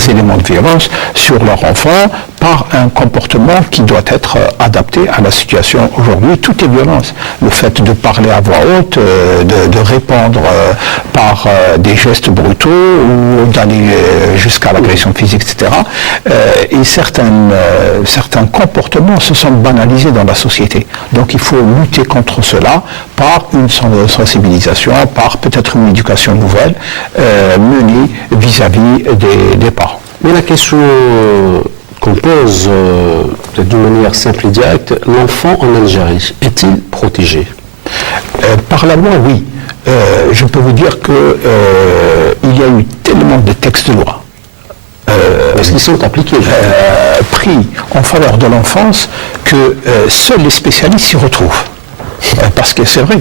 éléments de violence sur leur enfant par un comportement qui doit être adapté à la situation aujourd'hui. Tout est violence. Le fait de parler à voix haute, de répondre par des gestes brutaux ou d'aller jusqu'à l'agression physique, etc. Et certains comportements se sont banalisés dans la société. Donc il faut lutter contre cela par une sensibilisation, par peut-être une éducation nouvelle menée vis-à-vis des parents. Mais la question qu'on pose peut-être d'une manière simple et directe, l'enfant en Algérie est-il protégé? Par la loi, oui. Je peux vous dire qu'il y a eu tellement de textes de loi Est-ce qu'ils sont appliqués pris en faveur de l'enfance que seuls les spécialistes s'y retrouvent. Parce que c'est vrai,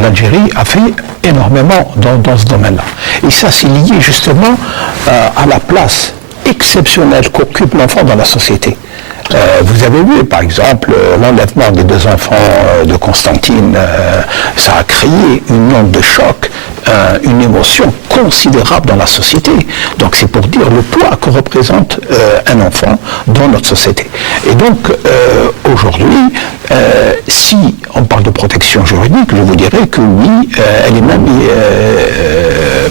l'Algérie a fait énormément dans ce domaine-là. Et ça, c'est lié justement à la place exceptionnelle qu'occupe l'enfant dans la société. Vous avez vu, par exemple, l'enlèvement des 2 enfants de Constantine, ça a créé une onde de choc, une émotion considérable dans la société. Donc c'est pour dire le poids que représente un enfant dans notre société. Et donc aujourd'hui, si on parle de protection juridique, je vous dirais que oui, elle est même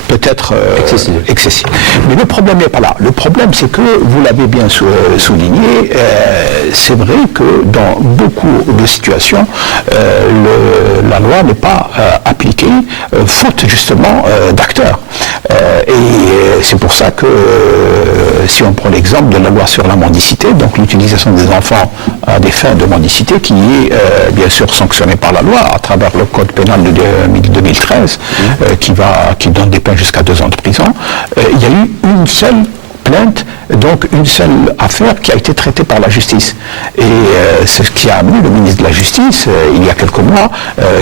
peut-être excessive. Mais le problème n'est pas là. Le problème, c'est que, vous l'avez bien souligné, c'est vrai que dans beaucoup de situations, la loi n'est pas appliquée, faute justement d'acteurs. Et c'est pour ça que, si on prend l'exemple de la loi sur la mendicité, donc l'utilisation des enfants à des fins de mendicité, qui est bien sûr sanctionnée par la loi à travers le code pénal de 2013, qui donne des peines jusqu'à 2 ans de prison, il y a eu une seule plainte, donc une seule affaire qui a été traitée par la justice. Et c'est ce qui a amené le ministre de la Justice, il y a quelques mois,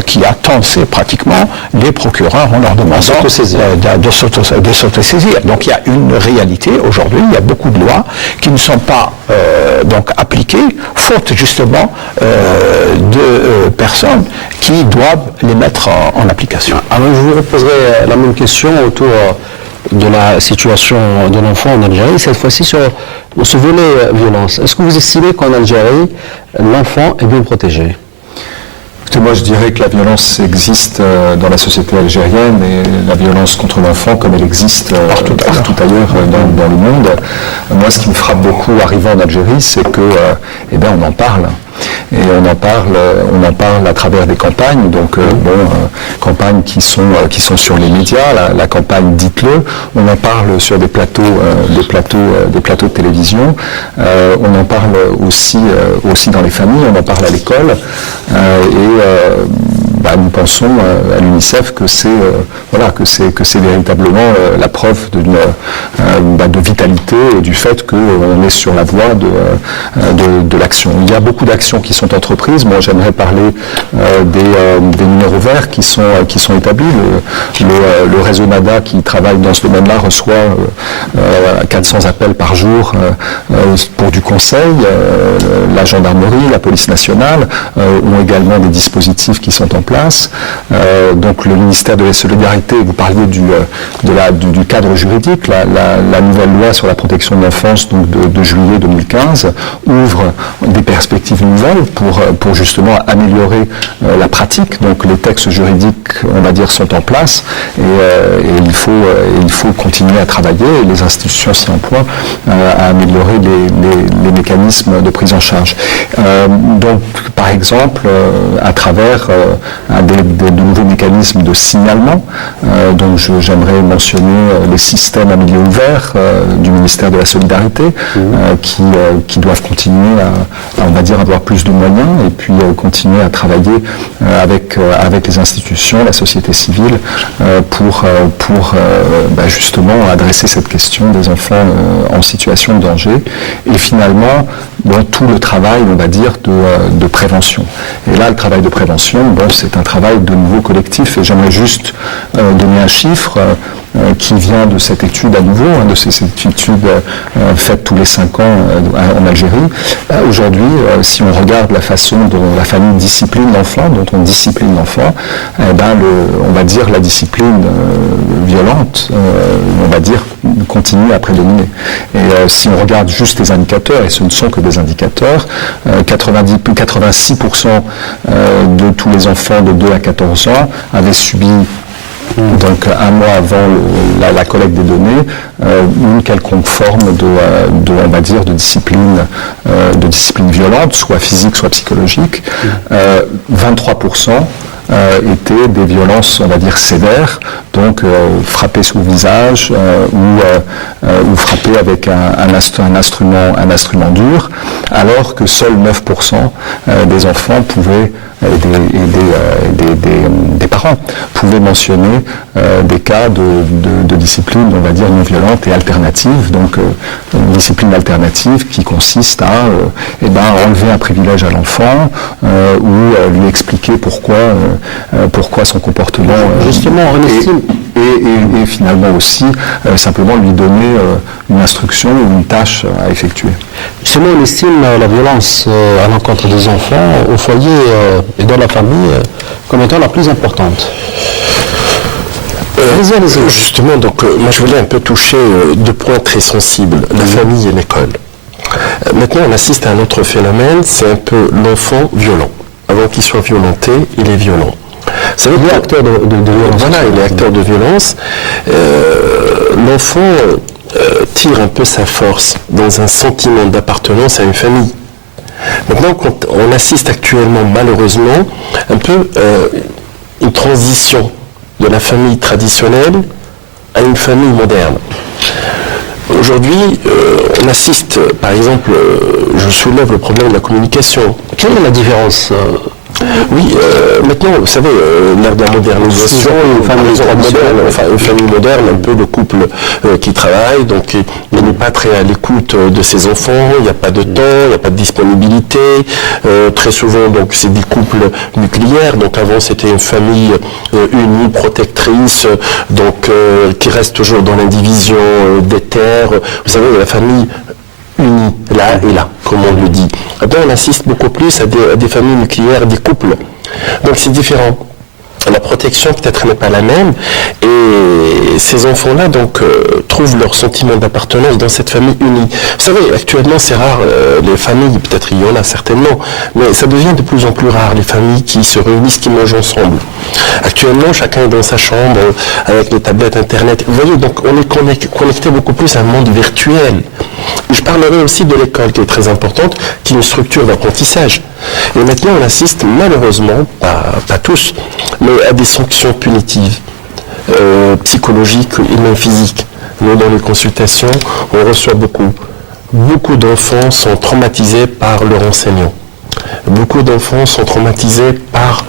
qui a tensé pratiquement les procureurs en leur demandant de s'autosaisir. Donc il y a une réalité aujourd'hui, il y a beaucoup de lois qui ne sont pas donc appliquées, faute justement de personnes qui doivent les mettre en application. Alors je vous reposerai la même question autour de la situation de l'enfant en Algérie, cette fois-ci sur ce volet violence. Est-ce que vous estimez qu'en Algérie, l'enfant est bien protégé ? Moi, je dirais que la violence existe dans la société algérienne et la violence contre l'enfant, comme elle existe partout ailleurs dans le monde. Moi, ce qui me frappe beaucoup arrivant en Algérie, c'est que, on en parle. Et on en parle à travers des campagnes, donc campagnes qui sont sur les médias, la campagne Dites-le. On en parle sur des plateaux de télévision. On en parle aussi dans les familles. On en parle à l'école. Nous pensons à l'UNICEF que c'est véritablement la preuve de vitalité et du fait qu'on est sur la voie de l'action. Il y a beaucoup d'actions qui sont entreprises. Moi, j'aimerais parler des numéros verts qui sont établis. Le réseau NADA qui travaille dans ce domaine-là reçoit 400 appels par jour pour du conseil. La gendarmerie, la police nationale ont également des dispositifs qui sont en place. Donc le ministère de la Solidarité, vous parliez du cadre juridique, la nouvelle loi sur la protection de l'enfance de juillet 2015 ouvre des perspectives nouvelles pour justement améliorer la pratique. Donc les textes juridiques, on va dire, sont en place et il faut continuer à travailler et les institutions s'y emploient à améliorer les mécanismes de prise en charge. Donc par exemple, à travers de nouveaux mécanismes de signalement. Donc j'aimerais mentionner les systèmes à milieu ouvert du ministère de la Solidarité qui doivent continuer à, on va dire, avoir plus de moyens et puis continuer à travailler avec les institutions, la société civile pour justement adresser cette question des enfants en situation de danger et finalement dans tout le travail, on va dire, de prévention. Et là, le travail de prévention, c'est un travail de nouveau collectif et j'aimerais juste donner un chiffre qui vient de cette étude à nouveau, de cette étude faite tous les 5 ans en Algérie. Aujourd'hui, si on regarde la façon dont la famille discipline l'enfant, dont on discipline l'enfant, on va dire la discipline violente, on va dire, continue à prédominer. Et si on regarde juste les indicateurs, et ce ne sont que des indicateurs, 86% de tous les enfants de 2 à 14 ans avaient subi donc un mois avant la collecte des données, une quelconque forme on va dire, de discipline violente, soit physique, soit psychologique. 23% étaient des violences, on va dire, sévères, donc frapper sous le visage ou frapper avec un instrument dur, alors que seuls 9% des enfants pouvaient des parents pouvaient mentionner des cas de discipline, on va dire, non violente et alternative, donc une discipline alternative qui consiste à enlever un privilège à l'enfant ou lui expliquer pourquoi son comportement justement et finalement aussi simplement lui donner une instruction ou une tâche à effectuer. Justement, on estime la violence à l'encontre des enfants au foyer et dans la famille comme étant la plus importante. Justement, donc moi je voulais un peu toucher 2 points très sensibles, la famille et l'école. Maintenant, on assiste à un autre phénomène, c'est un peu l'enfant violent. Avant qu'il soit violenté, il est violent. Ça veut dire, il est acteur de violence. Voilà, il est acteur de violence. L'enfant tire un peu sa force dans un sentiment d'appartenance à une famille. Maintenant, quand on assiste actuellement, malheureusement, un peu une transition de la famille traditionnelle à une famille moderne. Aujourd'hui, on assiste, par exemple, je soulève le problème de la communication. Quelle est la différence Oui, maintenant, vous savez, l'ère de la modernisation, une famille moderne, un peu le couple qui travaille, donc il n'est pas très à l'écoute de ses enfants, il n'y a pas de temps, il n'y a pas de disponibilité. Très souvent, donc, c'est des couples nucléaires. Donc, avant, c'était une famille unie, protectrice, donc qui reste toujours dans l'indivision des terres. Vous savez, la famille unis, là et là, comme on le dit. Maintenant, on assiste beaucoup plus à des familles nucléaires, des couples. Donc c'est différent. La protection peut-être n'est pas la même, et ces enfants-là donc trouvent leur sentiment d'appartenance dans cette famille unie. Vous savez, actuellement c'est rare les familles, peut-être il y en a certainement, mais ça devient de plus en plus rare les familles qui se réunissent, qui mangent ensemble. Actuellement, chacun est dans sa chambre avec les tablettes internet. Vous voyez, donc on est connecté beaucoup plus à un monde virtuel. Je parlerai aussi de l'école qui est très importante, qui est une structure d'apprentissage. Et maintenant, on assiste malheureusement, pas tous, mais à des sanctions punitives, psychologiques et même physiques. Nous, dans les consultations, on reçoit beaucoup d'enfants sont traumatisés par leur enseignant. Beaucoup d'enfants sont traumatisés par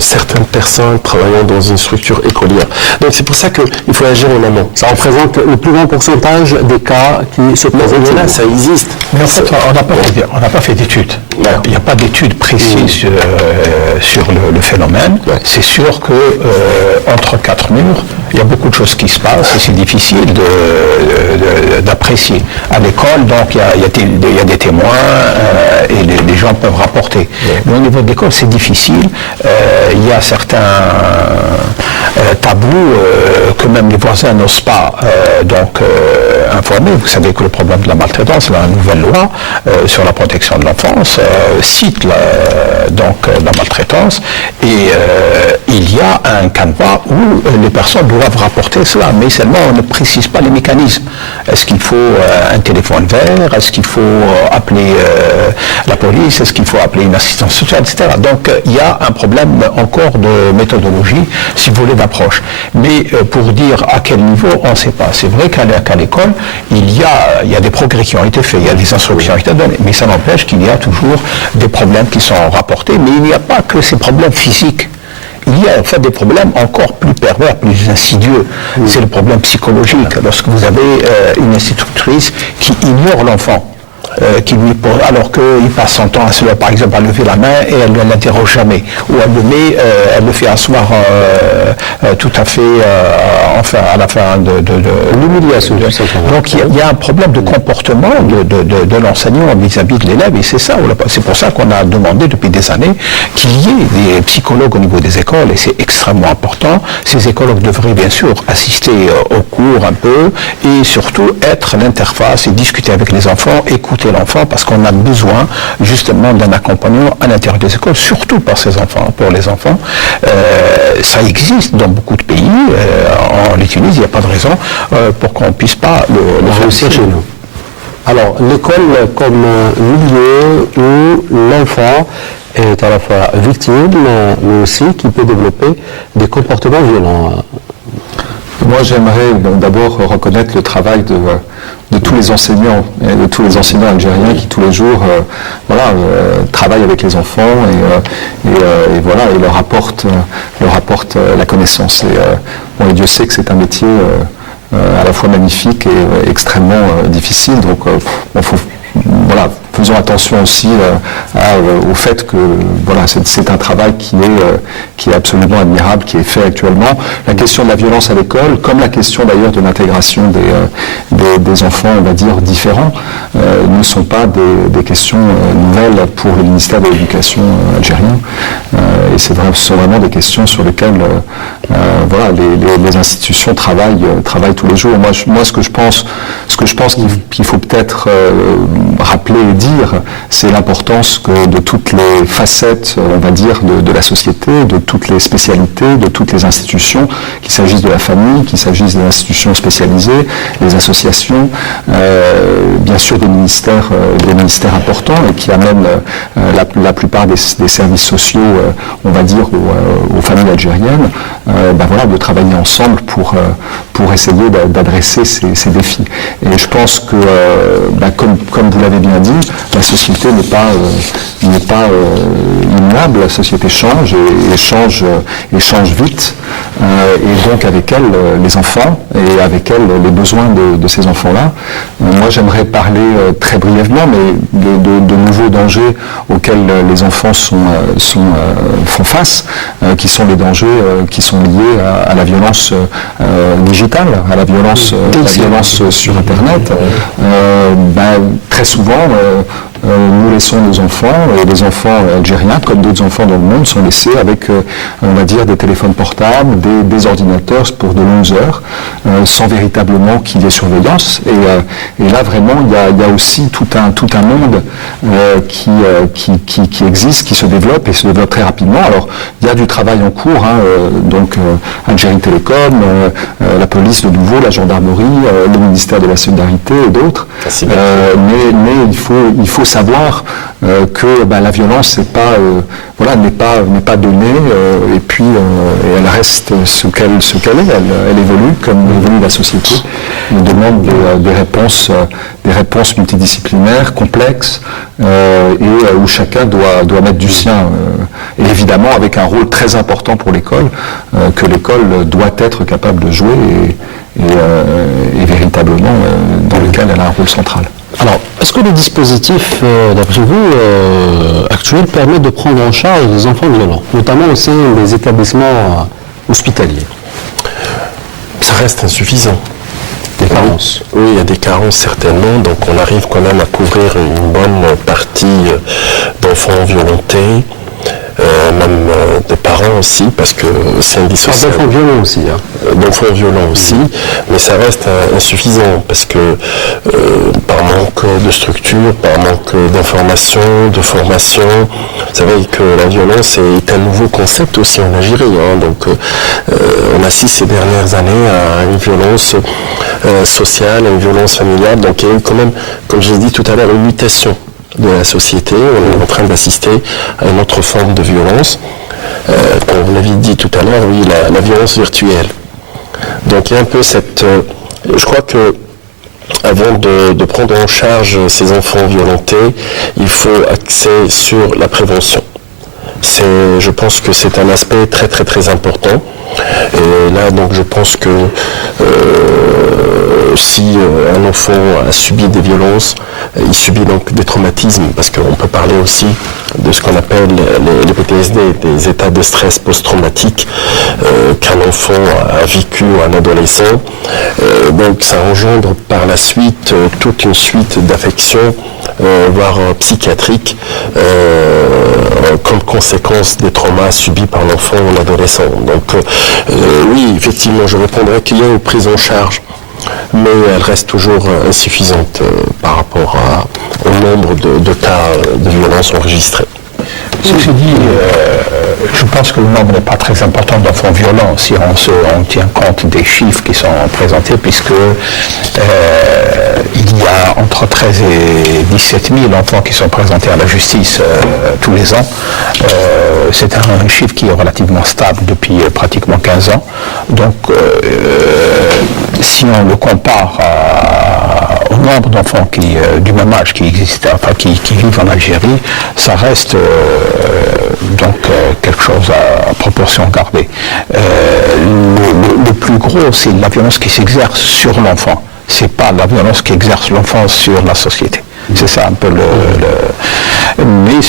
certaines personnes travaillant dans une structure écolière. Donc c'est pour ça qu'il faut agir en amont. Ça représente le plus grand pourcentage des cas qui se présentent là, ça existe. Mais en fait, on n'a pas fait d'études. Il n'y a pas d'études précises sur le phénomène. Ouais. C'est sûr que entre quatre murs, il y a beaucoup de choses qui se passent et c'est difficile d'apprécier. À l'école, donc, il y a des témoins et les gens peuvent rapporter. Ouais. Mais au niveau de l'école, c'est difficile. Il y a certains tabous que même les voisins n'osent pas informer. Vous savez que le problème de la maltraitance, la nouvelle loi sur la protection de l'enfance cite la maltraitance et il y a un canevas où les personnes doivent rapporter cela, mais seulement on ne précise pas les mécanismes. Est-ce qu'il faut un téléphone vert? Est-ce qu'il faut appeler la police? Est-ce qu'il faut appeler une assistance sociale, etc. Donc il y a un problème encore de méthodologie, si vous voulez, d'approche. Mais pour dire à quel niveau, on ne sait pas. C'est vrai qu'à l'école, il y a des progrès qui ont été faits, il y a des instructions qui ont été données, mais ça n'empêche qu'il y a toujours des problèmes qui sont rapportés, mais il n'y a pas que ces problèmes physiques. Il y a en fait des problèmes encore plus pervers, plus insidieux. C'est le problème psychologique. Lorsque vous avez une institutrice qui ignore l'enfant, alors qu'il passe son temps par exemple à lever la main et elle ne l'interroge jamais, ou elle le fait asseoir tout à fait à la fin de l'humiliation. Donc il y a un problème de comportement de l'enseignant vis-à-vis de l'élève, et c'est pour ça qu'on a demandé depuis des années qu'il y ait des psychologues au niveau des écoles, et c'est extrêmement important. Ces écologues devraient bien sûr assister au cours un peu et surtout être l'interface et discuter avec les enfants, écouter l'enfant, parce qu'on a besoin justement d'un accompagnement à l'intérieur des écoles, surtout pour les enfants. Ça existe dans beaucoup de pays. On l'utilise, il n'y a pas de raison pour qu'on ne puisse pas le réussir chez nous. Alors, l'école comme milieu où l'enfant est à la fois victime, mais aussi qui peut développer des comportements violents. Moi, j'aimerais d'abord reconnaître le travail de tous les enseignants, et de tous les enseignants algériens qui tous les jours travaillent avec les enfants et leur apportent la connaissance. Et Dieu sait que c'est un métier à la fois magnifique et extrêmement difficile. Donc, faisons attention aussi au fait que c'est un travail qui est absolument admirable, qui est fait actuellement. La question de la violence à l'école, comme la question d'ailleurs de l'intégration des enfants, on va dire, différents, ne sont pas des questions nouvelles pour le ministère de l'Éducation algérien. Et ce sont vraiment des questions sur lesquelles les institutions travaillent tous les jours. Moi, ce que je pense qu'il faut peut-être rappeler et dire, c'est l'importance de toutes les facettes, on va dire, de la société, de toutes les spécialités, de toutes les institutions, qu'il s'agisse de la famille, qu'il s'agisse des institutions spécialisées, des associations, bien sûr des ministères importants et qui amènent la plupart des services sociaux on va dire, aux familles algériennes, voilà, de travailler ensemble pour essayer d'adresser ces défis. Et je pense que, comme vous l'avez bien dit, la société n'est pas immuable, la société change et change vite. Et donc avec elle, les enfants, et avec elle, les besoins de ces enfants-là. Moi, j'aimerais parler très brièvement, mais de nouveaux dangers auxquels les enfants font face, qui sont les dangers qui sont liés à la violence digitale, à la violence sur Internet. Très souvent, nous laissons nos enfants, et les enfants algériens, comme d'autres enfants dans le monde, sont laissés avec, on va dire, des téléphones portables, des ordinateurs pour de longues heures, sans véritablement qu'il y ait surveillance. Et là, vraiment, il y a aussi tout un monde qui existe, qui se développe, et se développe très rapidement. Alors, il y a du travail en cours, donc Algérie Télécom, la police de nouveau, la gendarmerie, le ministère de la Solidarité et d'autres. Mais il faut savoir que la violence n'est pas donnée, et puis elle reste ce qu'elle est. Elle évolue comme évolue la société. Elle demande des réponses multidisciplinaires, complexes, et où chacun doit mettre du sien. Et évidemment avec un rôle très important pour l'école, que l'école doit être capable de jouer et véritablement dans lequel elle a un rôle central. Alors, est-ce que le dispositif, d'après vous, actuel permet de prendre en charge les enfants violents, notamment au sein des établissements hospitaliers? Ça reste insuffisant. Des carences? Oui, il y a des carences certainement, donc on arrive quand même à couvrir une bonne partie d'enfants violentés, même des parents aussi, parce que c'est indissociable. D'enfants violents aussi. D'enfants violents aussi, mais ça reste insuffisant, parce que par manque de structure, par manque d'information, de formation, vous savez que la violence est un nouveau concept aussi en Algérie, donc on assiste ces dernières années à une violence sociale, à une violence familiale, donc il y a eu quand même, comme j'ai dit tout à l'heure, une mutation de la société. On est en train d'assister à une autre forme de violence, comme vous l'avez dit tout à l'heure, oui, la violence virtuelle. Donc il y a un peu cette... je crois que avant de prendre en charge ces enfants violentés, il faut axer sur la prévention. Je pense que c'est un aspect très très très important. Et là, donc, je pense que si un enfant a subi des violences, il subit donc des traumatismes, parce qu'on peut parler aussi de ce qu'on appelle les PTSD, des états de stress post-traumatique qu'un enfant a vécu ou un adolescent. Donc ça engendre par la suite toute une suite d'affections, voire psychiatriques, comme conséquence des traumas subis par l'enfant ou l'adolescent. Donc oui, effectivement, je répondrai qu'il y a une prise en charge, mais elle reste toujours insuffisante par rapport au nombre de cas de violence enregistrés. Ceci dit, je pense que le nombre n'est pas très important d'enfants violents si on tient compte des chiffres qui sont présentés, puisque il y a entre 13 et 17 000 enfants qui sont présentés à la justice tous les ans. C'est un chiffre qui est relativement stable depuis pratiquement 15 ans. Donc, si on le compare au nombre d'enfants du même âge qui existent, enfin qui vivent en Algérie, ça reste donc quelque chose à proportion gardée. Le plus gros, c'est la violence qui s'exerce sur l'enfant. C'est pas la violence qui exerce l'enfant sur la société. C'est ça un peu Mais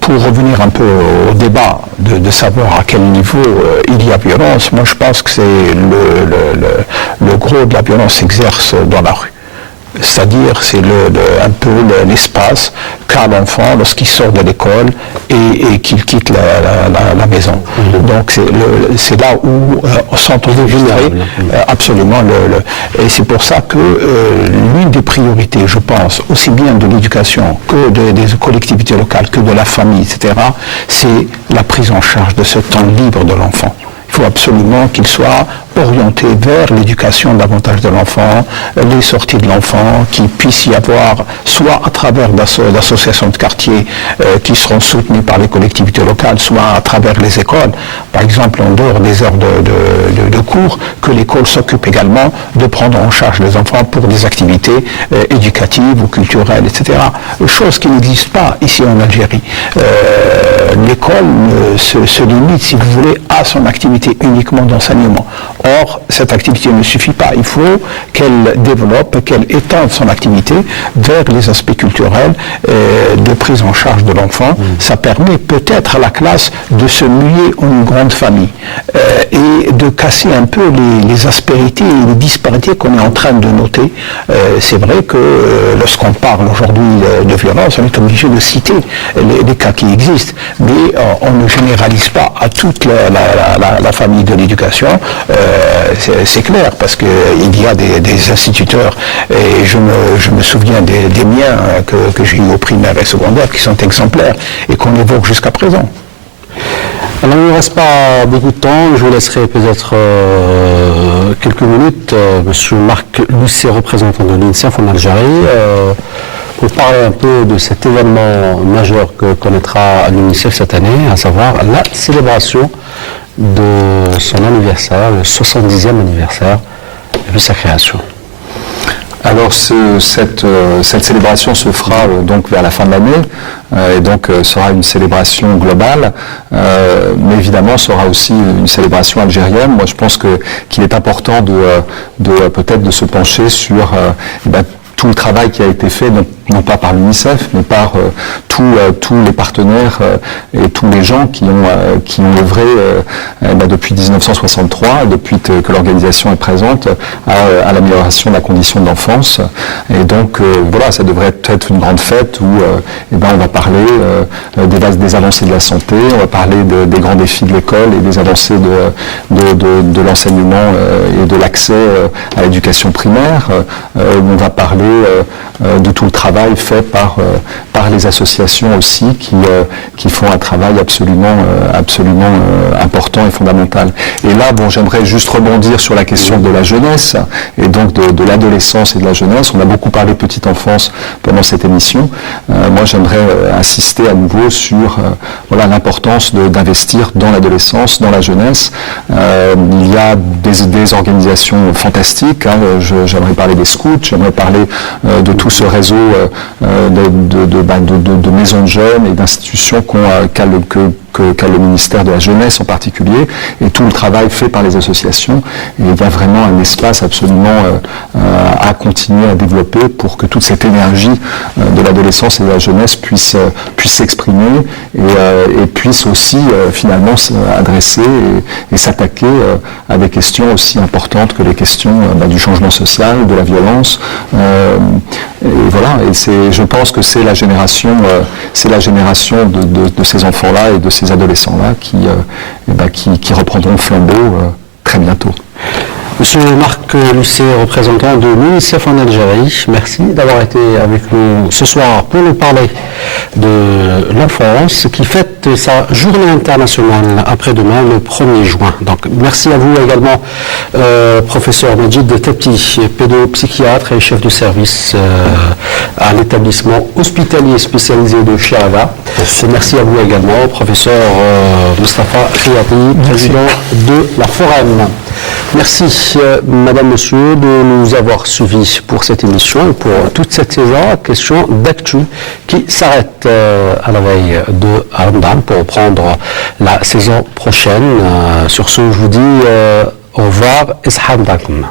pour revenir un peu au débat de savoir à quel niveau il y a violence, moi je pense que c'est le gros de la violence s'exerce dans la rue. C'est-à-dire c'est un peu l'espace qu'a l'enfant lorsqu'il sort de l'école et qu'il quitte la maison. Donc c'est là où sont enregistrés absolument et c'est pour ça que l'une des priorités, je pense, aussi bien de l'éducation que des collectivités locales, que de la famille, etc., c'est la prise en charge de ce temps libre de l'enfant. Il faut absolument qu'il soit orienter vers l'éducation davantage de l'enfant, les sorties de l'enfant, qu'il puisse y avoir, soit à travers d'associations de quartier qui seront soutenues par les collectivités locales, soit à travers les écoles, par exemple en dehors des heures de cours, que l'école s'occupe également de prendre en charge les enfants pour des activités éducatives ou culturelles, etc. Chose qui n'existe pas ici en Algérie. L'école se limite, si vous voulez, à son activité uniquement d'enseignement. Or, cette activité ne suffit pas. Il faut qu'elle développe, qu'elle étende son activité vers les aspects culturels de prise en charge de l'enfant. Ça permet peut-être à la classe de se muer en une grande famille et de casser un peu les aspérités et les disparités qu'on est en train de noter. C'est vrai que lorsqu'on parle aujourd'hui de violence, on est obligé de citer les cas qui existent, mais on ne généralise pas à toute la famille de l'éducation. C'est clair, parce qu'il y a des instituteurs, et je me souviens des miens que j'ai eu au primaire et secondaire, qui sont exemplaires et qu'on évoque jusqu'à présent. Alors, il ne reste pas beaucoup de temps. Je vous laisserai peut-être quelques minutes. Monsieur Marc Lucet, représentant de l'UNICEF en Algérie, pour parler un peu de cet événement majeur que connaîtra l'UNICEF cette année, à savoir la célébration de son anniversaire, le 70e anniversaire de sa création. Alors cette célébration se fera donc vers la fin de l'année et donc sera une célébration globale, mais évidemment sera aussi une célébration algérienne. Moi je pense qu'il est important de peut-être de se pencher sur tout le travail qui a été fait, non pas par l'UNICEF, mais par tous les partenaires et tous les gens qui ont œuvré depuis 1963, depuis que l'organisation est présente, à l'amélioration de la condition de l'enfance. Et donc voilà, ça devrait être une grande fête où on va parler des avancées de la santé, on va parler des grands défis de l'école et des avancées de l'enseignement et de l'accès à l'éducation primaire. On va parler de tout le travail fait par les associations aussi qui font un travail absolument important et fondamental. Et là, j'aimerais juste rebondir sur la question de la jeunesse et donc de l'adolescence et de la jeunesse. On a beaucoup parlé de petite enfance pendant cette émission. Moi, j'aimerais insister à nouveau sur l'importance d'investir dans l'adolescence, dans la jeunesse. Il y a des organisations fantastiques. J'aimerais parler des scouts, j'aimerais parler de tout ce réseau de maisons de jeunes et d'institutions qu'a le ministère de la Jeunesse en particulier, et tout le travail fait par les associations. Et il y a vraiment un espace absolument à continuer à développer pour que toute cette énergie de l'adolescence et de la jeunesse puisse s'exprimer et puisse aussi finalement s'adresser et s'attaquer à des questions aussi importantes que les questions du changement social, de la violence. Et voilà, et je pense que c'est la génération de ces enfants-là et de ces adolescents-là qui reprendront le flambeau très bientôt. Monsieur Marc Lucet, représentant de l'UNICEF en Algérie, merci d'avoir été avec nous ce soir pour nous parler de l'enfance qui fête sa journée internationale après-demain, le 1er juin. Donc merci à vous également, professeur Majid Tebti, pédopsychiatre et chef de service à l'établissement hospitalier spécialisé de Chiaraga. Merci à vous également, professeur Moustapha Riati, président de la Forem. Merci, madame, monsieur, de nous avoir suivis pour cette émission et pour toute cette saison. Question d'actu qui s'arrête à la veille de Ramadan pour reprendre la saison prochaine. Sur ce, je vous dis au revoir. Ishamdakum.